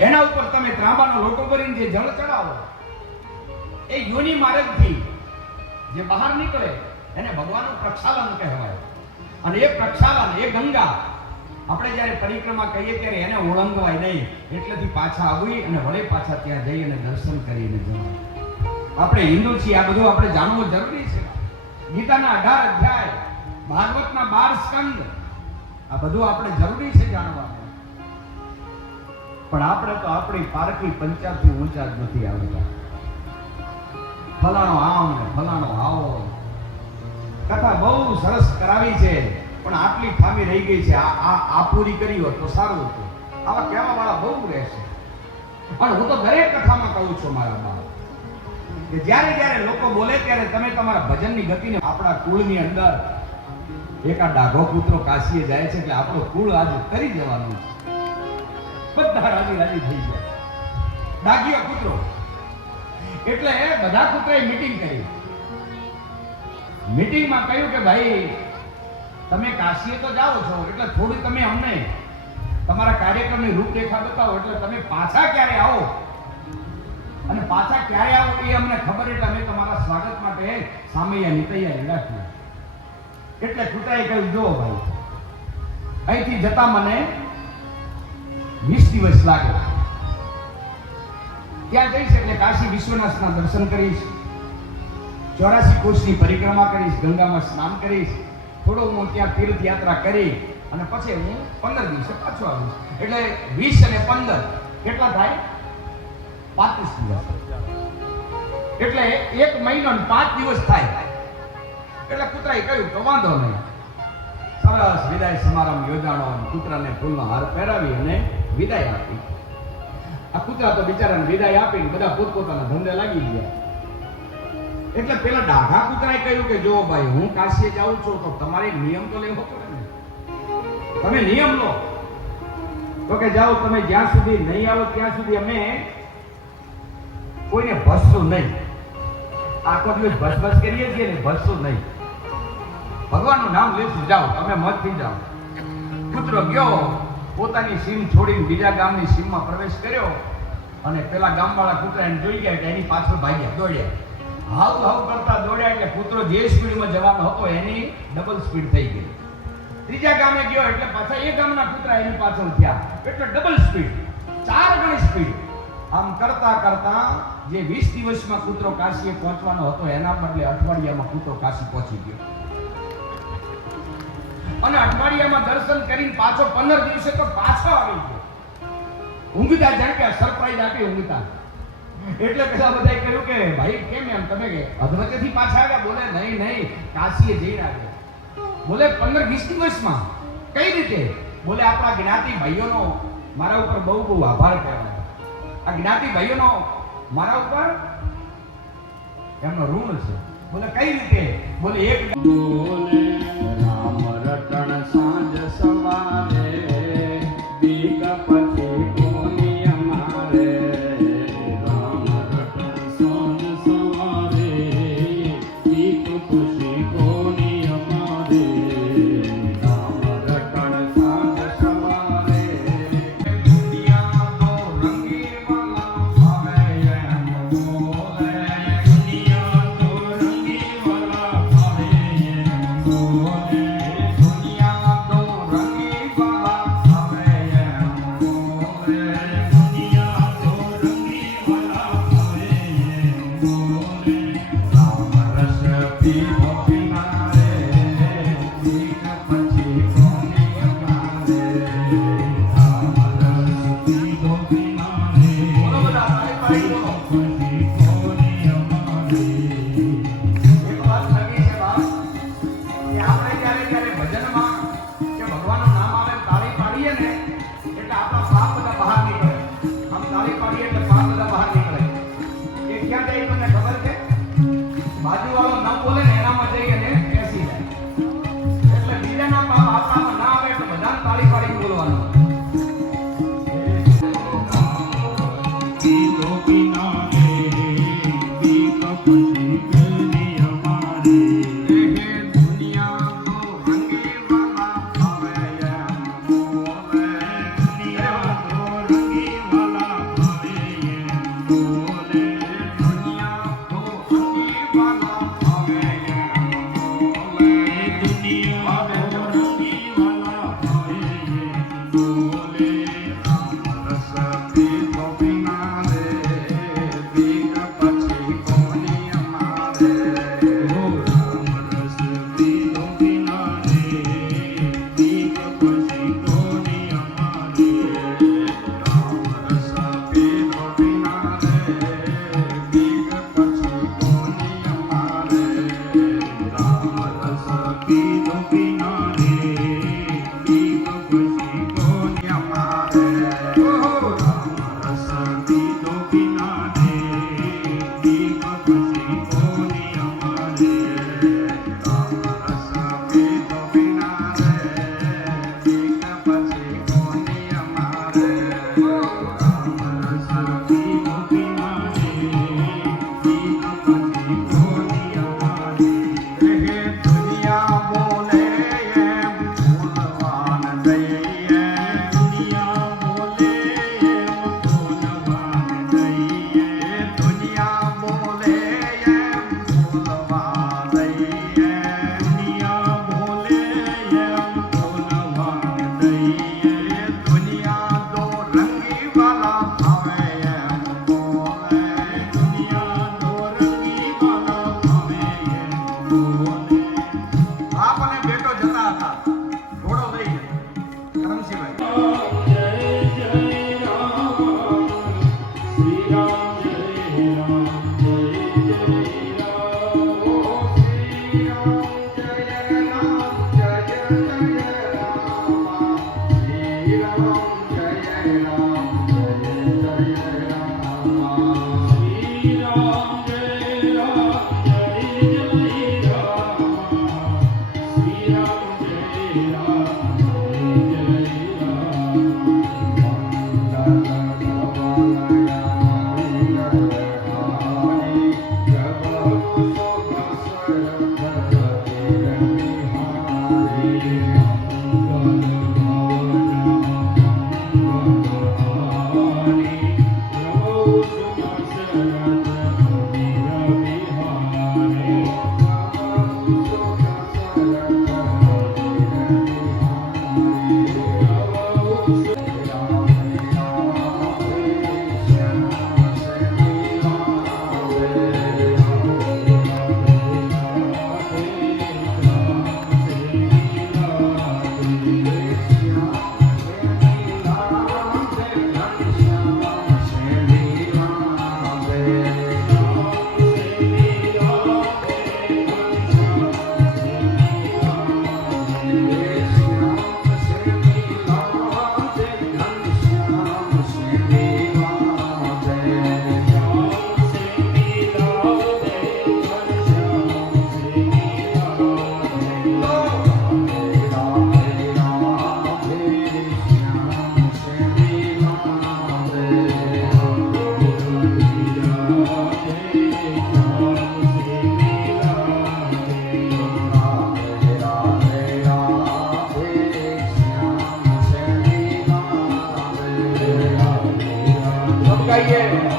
એના ઉપર તમે ત્રાંબાનો લોટો ભરીને જે જળ ચડાવો, એ યોની માર્ગથી જે બહાર નીકળે, એને ભગવાનનું પ્રક્ષાલન કહેવાય. અને એ પ્રક્ષાલન, એ ગંગા, આપણે જ્યારે પરિક્રમા કહીએ ત્યારે એને ઓળંગવાય નહીં. એટલેથી પાછા આવી અને વળે પાછા ત્યાં જઈ અને દર્શન કરીને જવાય. આપણે હિન્દુ છીએ, આ બધું આપણે જાણવું જરૂરી છે. ગીતાના અઢાર અધ્યાય, ભાગવતના બાર સ્કંદ. આ બધું આપણે જરૂરી છે જાણવાનું. પણ આપણે તો આપણી પારકી પંચાયતથી ઊંચા જ નથી આવતા. ફલાણો આમ ને ફલાણો આવો. કથા બહુ સરસ કરાવી છે, પણ આટલી ખામી રહી ગઈ છે, આ આ આ પૂરી કરી હોત તો સારું હતું. આવા કહેવા વાળા બહુ રહેશે. પણ હું તો દરેક કથામાં કહું છું મારા બાપ. કે જ્યારે જ્યારે લોકો બોલે ત્યારે તમે તમારા ભજનની ગતિને આપણા કુળની અંદર એક આ ડાઘો પુત્રો કાશીએ જાય છે એટલે આપણો કુળ આજે કરી જવાનું છે. બધા રાજી રાજી થઈ ગયા. ડાઘીઓ કૂતરો એટલે બધા કૂતરાએ મીટિંગ કરી. મીટિંગમાં કહ્યું કે ભાઈ, તમે કાશીએ તો જાઓ છો, એટલે થોડી તમે અમને તમારા કાર્યક્રમની રૂપરેખા બતાવો, એટલે તમે પાછા ક્યારે આવો? અને પાછા ક્યારે આવો એ અમને ખબર એટલે અમે તમારા સ્વાગત માટે સામૈયાની તૈયારી રાખી. એટલે કુતાએ કહ્યું જો ભાઈ, અહીંથી જતા મને વીસ દિવસ લાગે. ત્યાં જઈશ એટલે કાશી વિશ્વનાથના દર્શન કરીશ, ચોરાસી કોષની પરિક્રમા કરીશ, ગંગામાં સ્નાન કરીશ, થોડો હું ત્યાં તીર્થ યાત્રા કરી અને પછી હું પંદર દિવસે પાછો આવીશ. એટલે વીસ અને પંદર, કેટલા થાય? પાંત્રીસ દિવસ. એટલે એક મહિનો ને પાંચ દિવસ થાય. એટલે કૂતરાએ કહ્યું કે વાંધો નહીં. સરસ વિદાય સમારંભ યોજાણો કૂતરાને ફૂલનો હાર પહેરાવી અને વિદાય આપી. આ કૂતરા તો બિચારાને વિદાય આપીને બધા પોતપોતાના ધંધે લાગી ગયા. એટલે પેલા ડાઘા કૂતરાએ કહ્યું કે જો ભાઈ હું કાશીએ જાઉં છું તો તમારે નિયમ તો લેવો પડે ને. તમે નિયમ લો. તો કે જાઓ, તમે જ્યાં સુધી નહીં આવો ત્યાં સુધી અમે કોઈને ભસશું નહીં. આખો દિવસ ભસ ભસ કરીએ છીએ ને ભસશું નહીં. ભગવાનનું નામ લેશું, જાઓ, તમે મત થઈ જાઓ. કૂતરો ગયો, પોતાની સીમ છોડીને બીજા ગામની સીમમાં પ્રવેશ કર્યો અને પેલા ગામવાળા કૂતરા એને જોઈ ગયા એટલે એની પાછળ ભાગ્યા દોડ્યા. હાવ હાવ કરતા દોડ્યા એટલે કૂતરો જે સ્પીડમાં જવાનો હતો એની ડબલ સ્પીડ થઈ ગઈ. ત્રીજા ગામે ગયો એટલે પાછા એ ગામના કૂતરા એની પાછળ થયા. એટલે ડબલ સ્પીડ, ચાર ગણી સ્પીડ. આમ કરતા કરતા જે વીસ દિવસમાં કૂતરો કાશીએ પહોંચવાનો હતો, એના બદલે અઠવાડિયામાં કૂતરો કાશી પહોંચી ગયો. અને અઠવાડિયામાં દર્શન કરીને પાછો પંદર દિવસે તો પાછો આવી ગયો. ઊંઘતા જાણ કે સરપ્રાઈઝ આપી ઊંઘતા. એટલે પેલા બધાએ કહ્યું કે, ભાઈ, કેમ એમ? તમે કે અધવચેથી પાછા આવ્યા? બોલે, નહીં નહીં, કાશીએ જઈને આવ્યો. બોલે, પંદર, વીસ દિવસમાં? કઈ રીતે? બોલે, આપણા જ્ઞાતિ ભાઈઓનો મારા ઉપર બહુ બહુ આભાર કહેવાય. આ જ્ઞાતિ ભાઈઓનો મારા ઉપર એમનો ઋણ છે. બોલે કઈ રીતે? બોલે એક એટલે આપણા પાપ બધા બહાર નીકળે. આમ તાળી પાડીએ એટલે પાપ બધા બહાર નીકળે. એ ક્યાં જાય તમને ખબર છે? બાજુવાળો ન બોલે ને એનામાં જઈ અને બેસી જાય. એટલે બીજાના પાપ આપણામાં ના આવે એટલે બધાને તાળી પાડીને બોલવાનું. yeah.